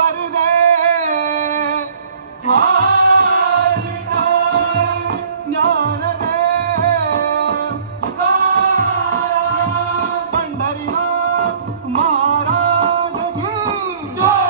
वरदे हार विठ्ठल ज्ञानदेव तुकाराम पंढरीनाथ महाराज की जय.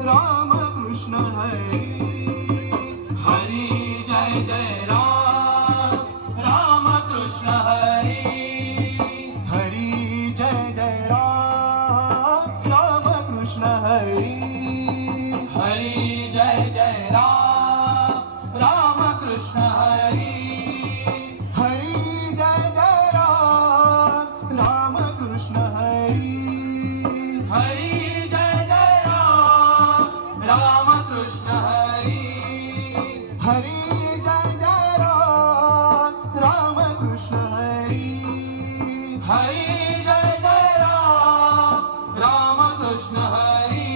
राम कृष्ण हरी हरी जय जय राम राम कृष्ण हरी हरी जय जय राम राम कृष्ण हरी हरी जय जय राम राम कृष्ण हरी हरी जय जय राम राम कृष्ण हरी हरी राम कृष्ण हरी हरी जय जय राम राम कृष्ण हरी हरी जय जय राम राम कृष्ण हरी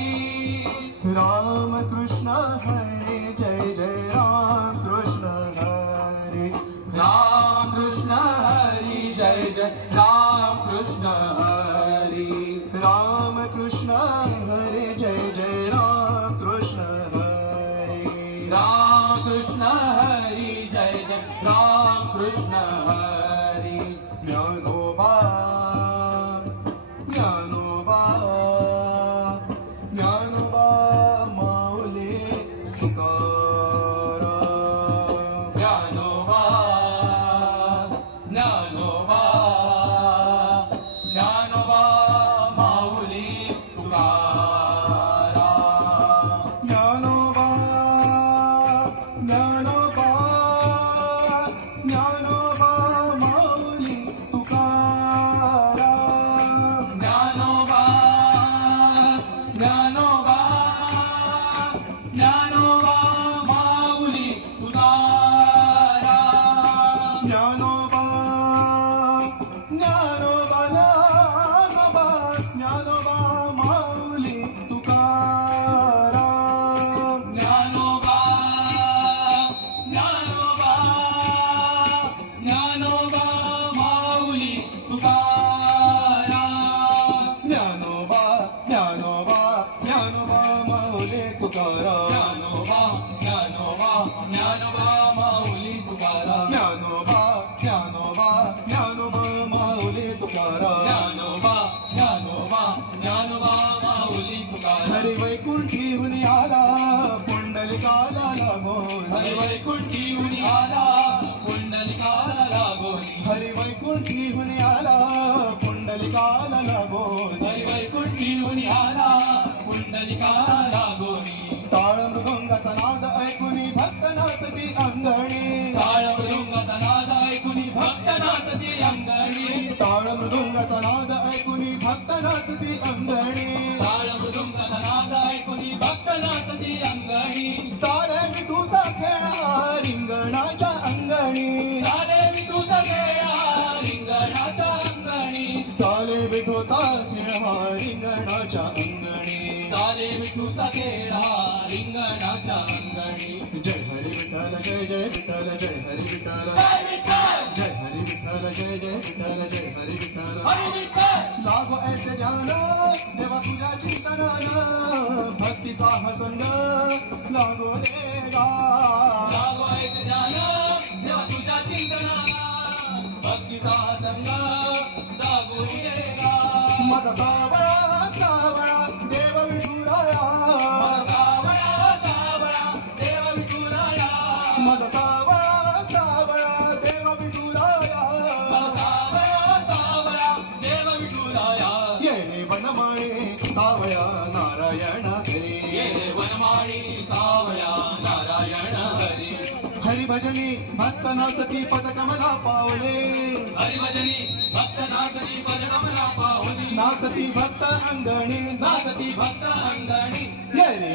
राम कृष्ण हरी जय जय राम कृष्ण हरी राम कृष्ण हरी जय जय राम कृष्ण हरी राम कृष्ण हरी जय जय राम कृष्ण हरी जय जय राम कृष्ण हरी ज्ञानोबा ज्ञानोबा ज्ञानोबा माऊली तुकाराम ज्ञानोबा ज्ञानोबा ज्ञानोबा माऊली तुकाराम ज्ञानोबा ज्ञानोबा ज्ञानोबा माऊली तुकाराम ज्ञानोबा ज्ञानोबा ज्ञानोबा माऊली तुकाराम ज्ञानोबा ज्ञानोबा ज्ञानोबा ज्ञानोबा माऊली तुकाराम ज्ञानोबा ज्ञानोबा ज्ञानोबा माऊली तुकाराम ज्ञानोबा ज्ञानोबा ज्ञानोबा माऊली तुकाराम ज्ञानोबा ज्ञानोबा ज्ञानोबा माऊली तुकाराम ज्ञानोबा ज्ञानोबा ज्ञानोबा माऊली तुकाराम ज्ञानोबा ज्ञानोबा ज्ञानोबा माऊली तुकाराम हरी वैकुंठीहून आला पुंडलिकाला लागोन हरी वैकुंठीहून आला पुंडलिकाला लागोन हरी वैकुंठीहून आला पुंडलिकाला लागोन हरी वैकुंठीहून आला पुंडलिकाला लागोन टाळ मृदुंगाचा नाद ऐकुनी भक्त नाचती अंगणी टाळ मृदुंगाचा नाद ऐकुनी भक्त नाचती अंगणी टाळ मृदुंगाचा नाद ऐकुनी भक्त नाचती अंगणी टाळ मृदुंगाचा नाद ऐकुनी भक्त नाचती अंगणी चाले विठूचा खेळा रिंगणाच्या अंगणी चाले विठूचा खेळा रिंगणाच्या अंगणी चाले विठूचा खेळा रिंगणाच्या अंगणी चाले विठूचा खेळा रिंगणाच्या अंगणी जय हरी विठ्ठल जय जय विठ्ठल जय हरी विठ्ठल जय विठ्ठल जय हरी विठ्ठल जय जय विठ्ठल जय हरी विठ्ठल हरी विठ्ठल लागो ऐसे ध्यान देवा तुझ्या चिंतनाला भक्तीचा हा संग लागो देगा लागो ऐसे ध्यान देवा तुझ्या चिंतनाला भक्तीचा हा संग जागो देगा माझा सावळा सावळा देव विठुराया माझा सावळा देव विठुराया माझा सावळा सावळा देव विठुराया माझा सावळा देव विठुराया ये रे वनमाळी सावळा नारायण हरी ये रे वनमाळी सावळा नारायण हरी हरी भजनी भक्त नाचती पद कमला पावले हरी भजनी भक्त नाचती पद कमला पावले नाचती भक्त अंगणी नाचती भक्त अंगणी ये रे